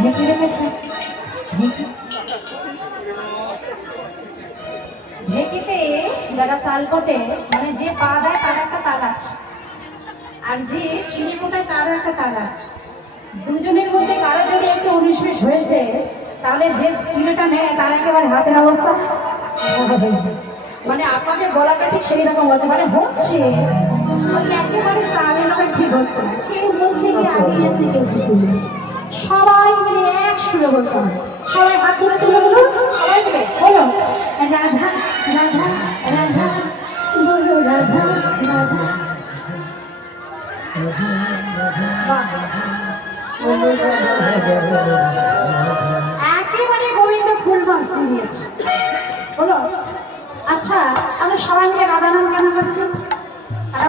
ঢেকে রেখেছে। ঢেকিতে যারা চাল কোটে মানে যে পা দেয় তার একটা তাল আছে, আর যে চিনি কোটায় তার একটা তাল আছে। দুজনের মধ্যে কারো যদি একটু 19-20 হয়েছে, তাহলে যে চিনিটা নেয় তার একেবারে হাতের অবস্থা মানে আপনাদের গলাটা ঠিক সেই রকম হচ্ছে, মানে হচ্ছে একেবারে তালে নয়, ঠিক হচ্ছে না। কেউ বলছে কি আগে যাচ্ছে, কেউ পিছিয়ে যাচ্ছে। সবাই মিলে এক সুরে বলতে হবে। সবাই হাত ধরে তুলে বলুন, সবাই মিলে বলো রাধা রাধা রাধা, বলো রাধা রাধা। একেবারে গোবিন্দ ফুল মাছ দিয়েছে। বলো আচ্ছা, আমরা সবাই মিলে রাধা নাম কেন করছি?